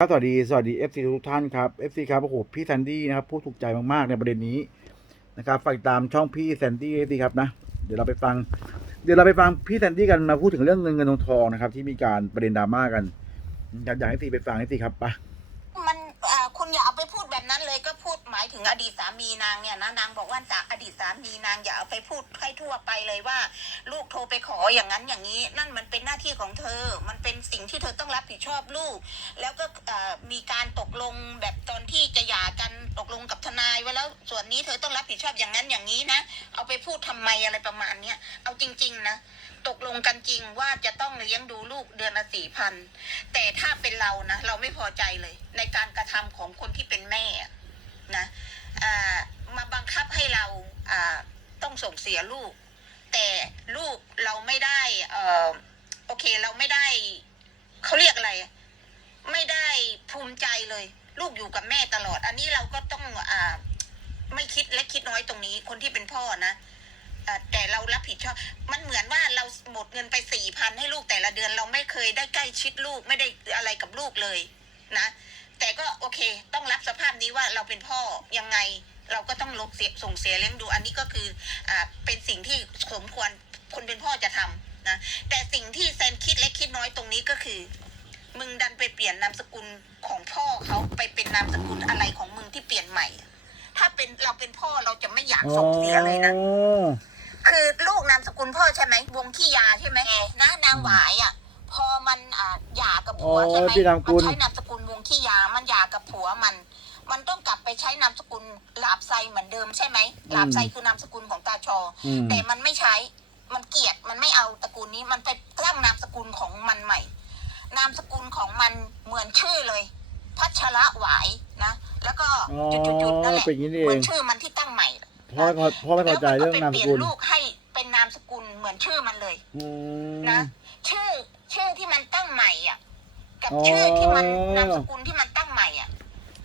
ครับสวัสดีสวัสดี FC ทุกท่านครับ FC ครับโอ้โหพี่แซนดี้นะครับพูดถูกใจมากๆในประเด็นนี้นะครับฝากติดตามช่องพี่แซนดี้ FC ครับนะเดี๋ยวเราไปฟัง เดี๋ยวเราไปฟังพี่แซนดี้กันมาพูดถึงเรื่องเงินเงินทองทองนะครับที่มีการประเด็นดราม่ากันอยากอยากให้ซีไปฟังให้ซีครับไป นั้นเลยก็พูดหมายถึงอดีตสามีนางเนี่ยนะนางบอกว่าจากอดีตสามีนางอย่าเอาไปพูดให้ทั่วไปเลยว่า ลูกโทรไปขออย่างนั้นอย่างนี้ นั่นมันเป็นหน้าที่ของเธอ มันเป็นสิ่งที่เธอต้องรับผิดชอบลูก แล้วก็มีการตกลงแบบตอนที่จะหย่ากันตกลงกับทนายไว้แล้วส่วนนี้เธอต้องรับผิดชอบอย่างนั้นอย่างนี้นะ เอาไปพูดทำไมอะไรประมาณเนี้ยเอาจริง ๆ นะ ตกลงกันจริงว่าจะต้องเลี้ยงดูลูกเดือนละสี่พันแต่ถ้าเป็นเรานะเราไม่พอใจเลย ในการกระทำของคนที่เป็นแม่อะนะมาบังคับให้เราต้องส่งเสียลูก แต่ลูกเราไม่ได้โอเคเราไม่ได้เขาเรียกอะไร ไม่ได้ภูมิใจเลย ลูกอยู่กับแม่ตลอด อันนี้เราก็ต้องอไม่คิดเล็กคิดน้อยตรงนี้ คนที่เป็นพ่อนะ อ่าแต่เรารับผิดชอบ มันเหมือนว่าเราหมดเงินไปสี่พันให้ลูกแต่ละเดือนเราไม่เคยได้ใกล้ชิดลูกไม่ได้อะไรกับลูกเลยนะ แต่ก็โอเค ต้องรับสภาพนี้ว่าเราเป็นพ่อยังไงเราก็ต้องลงเสียส่งเสียเลี้ยงดูอันนี้ก็คืออ่าเป็นสิ่งที่สมควรคนเป็นพ่อจะทำนะแต่สิ่งที่แซนคิดเล็กคิดน้อยตรงนี้ก็คือ มึงดันไปเปลี่ยนนามสกุลของพ่อเขาไปเป็นนามสกุลอะไรของมึงที่เปลี่ยนใหม่ ถ้าเป็นเราเป็นพ่อเราจะไม่อยากส่งเสียเลยนะ คือลูกนามสกุลพ่อใช่ไหมวงขี้ยาใช่ไหมนะนางหวายอะ พอมันอ่าหย่ากับผัวใช่ไหมอ๋อที่นามสกุลมันใช้นามสกุลวงขี้ยา มันหย่ากับผัวมัน มันต้องกลับไปใช้นามสกุลหลาบไซเหมือนเดิมใช่ไหมหลาบไซคือนามสกุลของตาชอ อืม แต่มันไม่ใช้ มันเกลียด มันไม่เอาตระกูลนี้ มันไปตั้งนามสกุลของมันใหม่ นามสกุลของมันเหมือนชื่อเลย พัชระหวายนะ แล้วก็อ๋อจุดๆๆนั่นแหละ เป็นอย่างนี้นี่เหเอมืองนชื่อมันที่ตั้งใหม่ พ่อไม่พอพ่อไม่พอใจเรื่องนามสกุล แล้วมันก็ไปเปลี่ยนลูก ชื่อมันเลยอืม นะชื่อชื่อที่มันตั้งใหม่อะ กับอ๋อ ชื่อที่มันนามสกุลที่มันตั้งใหม่อะ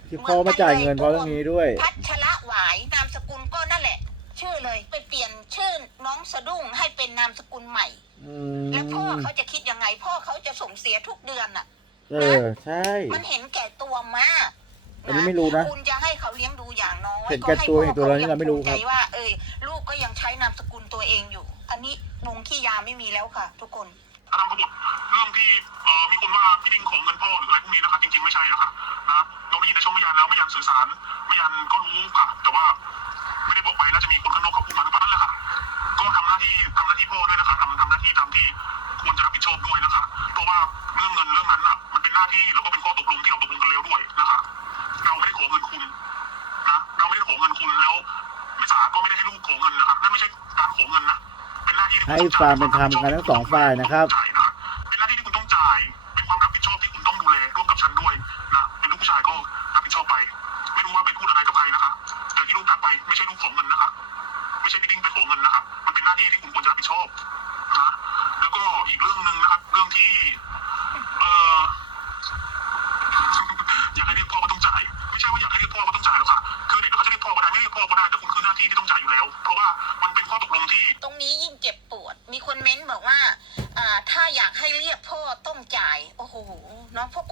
ที่พ่อไม่จ่ายเงินเพราะเรื่องนี้ด้วย พัชระหวายนามสกุลก็นั่นแหละ ชื่อเลยไปเปลี่ยนชื่อน้องสะดุ้งให้เป็นนามสกุลใหม่ อืมแล้วพ่อเขาจะคิดยังไง พ่อเขาจะส่งเสียทุกเดือนอะ เออ ใช่ มันเห็นแก่ตัวมาก อันนี้ไม่รู้นะ คุณจะให้เขาเลี้ยงดูอย่างน้อยเห็นแก่ตัวให้เห็นตัวเรานี่เราไม่รู้ครับภูใจว่าเอ้ยลูกก็ยังใช้นามสกุลตัวเองอยู่ อันนี้วงขี้ยาไม่มีแล้วค่ะ ทุกคนอดัมขบฏเรื่องที่เอ่อมีคนว่าพี่ดิ้งของเงินพ่อหรืออะไรพวกนี้นะครับจริงๆไม่ใช่นะคะนะเราได้ยินในช่องไม่ยันแล้วไม่ยันสื่อสารไม่ยันก็รู้ค่ะ แต่ว่าไม่ได้บอกไปน่าจะมีคนข้างนอกเขาพูดมาหรือเปล่านั่นแหละค่ะ ก็ทำหน้าที่ทำหน้าที่พ่อด้วยนะคะทำทำหน้าที่ตามที่ควรจะรับผิดชอบด้วยนะคะเพราะว่าเรื่องเงินเรื่องนั้นอะมันเป็นหน้าที่แล้วก็เป็นข้อตกลงที่ ให้ต้องคจ่าวายมเป็นธรรมกันทั้งสองฝ่ายนะครับ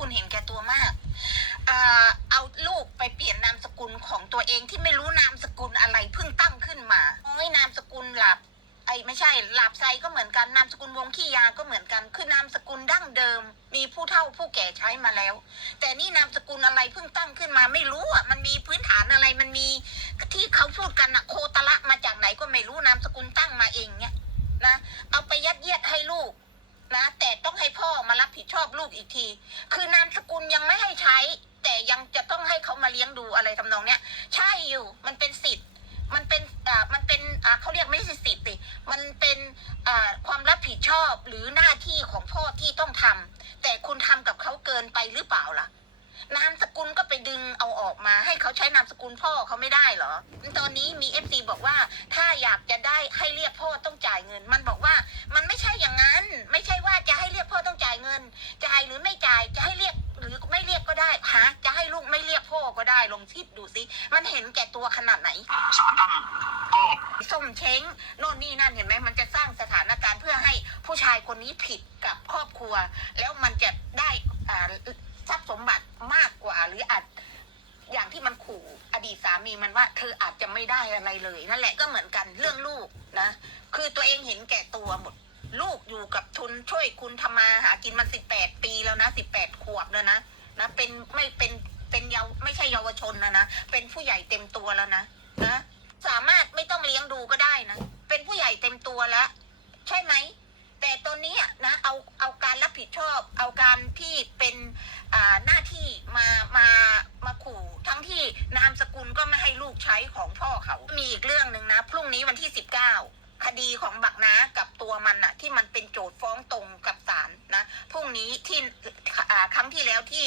กคุณเห็นแก่ตัวมากอเอาลูกไปเปลี่ยนนามสกุลของตัวเองที่ไม่รู้นามสกุลอะไรเพิ่งตั้งขึ้นมาโอ้ยนามสกุลหลับไอ้ไม่ใช่หลาบไซก็เหมือนกันนามสกุลวงขี้ยาก็เหมือนกัน คือนามสกุลดั้งเดิม มีผู้เฒ่าผู้แก่ใช้มาแล้ว แต่นี่นามสกุลอะไรเพิ่งตั้งขึ้นมาไม่รู้อะมันมีพื้นฐานอะไรมันมีที่เขาพูดกันอะโคตระมาจากไหนก็ไม่รู้นามสกุลตั้งมาเองเนี่ยนะเอาไปยัดเยียดให้ลูก นะ แต่ต้องให้พ่อมารับผิดชอบลูกอีกที คือนามสกุลยังไม่ให้ใช้ แต่ยังจะต้องให้เขามาเลี้ยงดูอะไรทำนองเนี้ย ใช่อยู่มันเป็นสิทธิ์ มันเป็นอ่ามันเป็นอ่าเขาเรียกไม่ใช่สิทธิ์ดิมันเป็นอ่าความรับผิดชอบหรือหน้าที่ของพ่อที่ต้องทำแต่คุณทำกับเขาเกินไปหรือเปล่าล่ะนามสกุลก็ไปดึงเอาออกมา ให้เขาใช้นามสกุลพ่อเขาไม่ได้เหรอ ตอนนี้มีเอฟซีบอกว่าารณ์เพื่อให้ผู้ชายคนนี้ผิดกับครอบครัว แล้วมันจะได้ทรัพย์สมบัติมากกว่า หรืออาจอย่างที่มันขู่อดีตสามีมันว่า เธออาจจะไม่ได้อะไรเลย นั่นแหละก็เหมือนกันเรื่องลูกนะ คือตัวเองเห็นแก่ตัวหมด ลูกอยู่กับทุนช่วยคุณทำมาหากินมันสิบแปดปีแล้วนะสิบแปดขวบแล้วนะนะเป็นไม่เป็นเป็นเยาไม่ใช่เยาวชนนะนะเป็นผู้ใหญ่เต็มตัวแล้วนะนะสามารถไม่ต้องเลี้ยงดูก็ได้นะ เป็นผู้ใหญ่เต็มตัวแล้ว ใช่ไหม แต่ตัวนี้นะเอาเอาการรับผิดชอบ เอาการที่เป็นหน้าที่มามามาขู่ทั้งที่นามสกุลก็ไม่ให้ลูกใช้ของพ่อเขามีอีกเรื่องหนึ่งนะ พรุ่งนี้วันที่สิบเก้าคดีของบักน้ากับตัวมันอะที่มันเป็นโจทย์ฟ้องตรงกับศาลนะพรุ่งนี้ที่ครั้งที่แล้วที่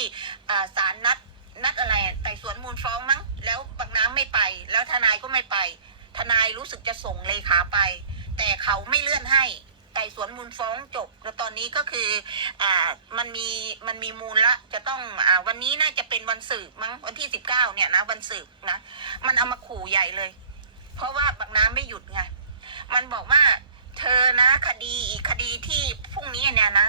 ศาลนัดนัดอะไรไต่สวนมูลฟ้องมั้ง แล้วบักน้ำไม่ไป แล้วทนายก็ไม่ไป ทนายรู้สึกจะส่งเลขาไป แต่เขาไม่เลื่อนให้ ไต่สวนมูลฟ้องจบแล้วตอนนี้ก็คืออ่ามันมีมันมีมูลละจะต้องอ่าวันนี้น่าจะเป็นวันสืบมั้งวันที่สิบเก้าเนี่ยนะวันสืบนะมันเอามาขู่ใหญ่เลย เพราะว่าบักน้ำไม่หยุดไงมันบอกว่าเธอนะคดีอีกคดีที่พรุ่งนี้เนี่ยนะ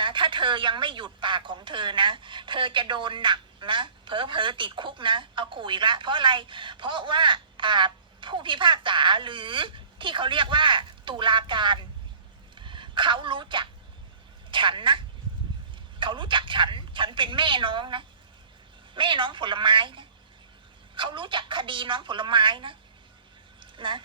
นะถ้าเธอยังไม่หยุดปากของเธอนะ เธอจะโดนหนักนะเผลอเผลอติดคุกนะเอาขู่อีกละเพราะอะไร เพราะว่าอ่าผู้พิพากษาหรือที่เขาเรียกว่าตุลาการ เขารู้จัก ฉันนะเขารู้จักฉัน ฉันเป็นแม่น้องนะแม่น้องผลไม้นะเขารู้จักคดีน้องผลไม้นะนะ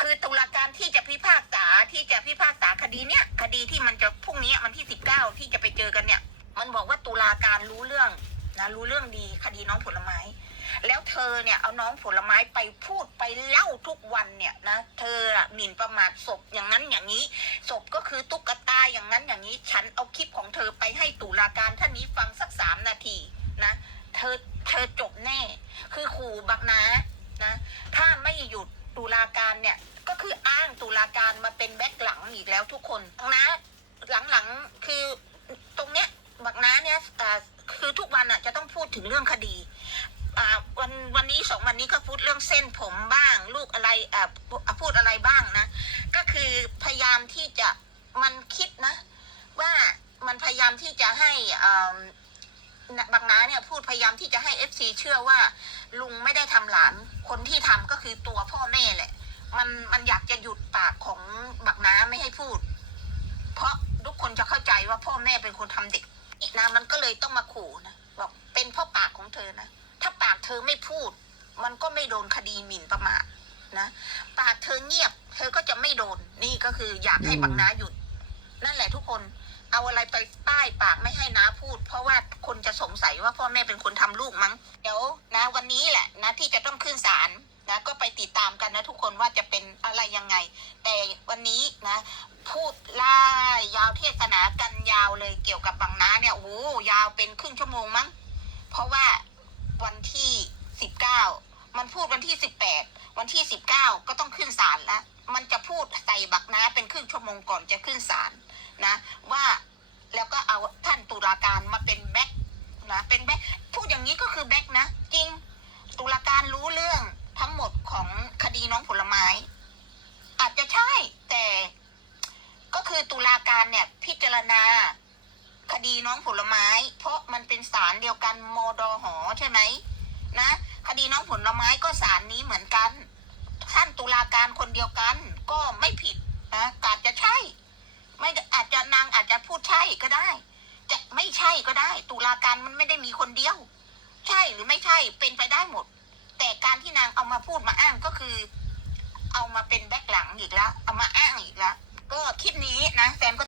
คือตุลาการที่จะพิพากษาที่จะพิพากษาคดีเนี้ยคดีที่มันจะพรุ่งนี้วันที่สิบเก้าที่จะไปเจอกันเนี่ย มันบอกว่าตุลาการรู้เรื่องนะรู้เรื่องดีคดีน้องผลไม้ แล้วเธอเนี่ยเอาน้องผลไม้ไปพูดไปเล่าทุกวันเนี่ยนะเธอหมิ่นประมาทศพอย่างนั้นอย่างนี้ศพก็คือตุ๊กตาอย่างนั้นอย่างนี้ ฉันเอาคลิปของเธอไปให้ตุลาการท่านนี้ฟังสักสามนาทีนะเธอเธอจบแน่ คือขู่บักนะนะ ถ้าไม่หยุดตุลาการเนี่ยก็คืออ้างตุลาการมาเป็นแบ็คหลังอีกแล้วทุกคนนะหลังๆคือตรงเนี้ยบักน้าเนี่ยคือทุกวันอะจะต้องพูดถึงเรื่องคดี วันนี้สองวันนี้ก็พูดเรื่องเส้นผมบ้าง ลูกอะไรอ่าพูดอะไรบ้างนะ ก็คือพยายามที่จะมันคิดนะ ว่ามันพยายามที่จะให้อ่าบางน้าเนี่ยพูดพยายามที่จะให้เอฟซีเชื่อว่า ลุงไม่ได้ทำหลาน คนที่ทำก็คือตัวพ่อแม่แหละ มันมันอยากจะหยุดปากของบักน้าไม่ให้พูด เพราะทุกคนจะเข้าใจว่าพ่อแม่เป็นคนทำเด็กนะมันก็เลยต้องมาขู่นะบอกเป็นพ่อปากของเธอนะ เธอไม่พูด มันก็ไม่โดนคดีหมิ่นประมาทนะปากเธอเงียบ เธอก็จะไม่โดน นี่ก็คืออยากให้บังน้าหยุด นั่นแหละทุกคนเอาอะไรไปป้ายปากไม่ให้น้าพูด เพราะว่าคนจะสงสัยว่าพ่อแม่เป็นคนทำลูกมั้ง เดี๋ยวนะวันนี้แหละนะที่จะต้องขึ้นศาลนะก็ไปติดตามกันนะทุกคนว่าจะเป็นอะไรยังไง แต่วันนี้นะ พูดล่ายาวเทศนากันยาวเลยเกี่ยวกับบังน้าเนี่ยโอ้ยาวเป็นครึ่งชั่วโมงมั้ง เพราะว่า วันที่สิบเก้ามันพูดวันที่สิบแปดวันที่สิบเก้าก็ต้องขึ้นศาลแล้วมันจะพูดใส่บักน้าเป็นครึ่งชั่วโมงก่อนจะขึ้นศาลนะ ว่าแล้วก็เอาท่านตุลาการมาเป็นแบ็คนะเป็นแบ็คพูดอย่างนี้ก็คือแบ็คนะ จริง ตุลาการรู้เรื่องทั้งหมดของคดีน้องผลไม้ อาจจะใช่แต่ก็คือตุลาการเนี่ยพิจารณา ดีน้องผลไม้ เพราะมันเป็นศาลเดียวกันมดหอใช่ไหมนะคดีน้องผลไม้ก็ศาลนี้เหมือนกัน ท่านตุลาการคนเดียวกัน ก็ไม่ผิดนะอาจจะใช่ ไม่อาจจะนางอาจจะพูดใช่ก็ได้ จะไม่ใช่ก็ได้ ตุลาการมันไม่ได้มีคนเดียว ใช่หรือไม่ใช่เป็นไปได้หมด แต่การที่นางเอามาพูดมาอ้างก็คือ เอามาเป็นแบ็คหลังอีกแล้ว เอามาอ้างอีกแล้วก็คลิปนี้นะแซมก็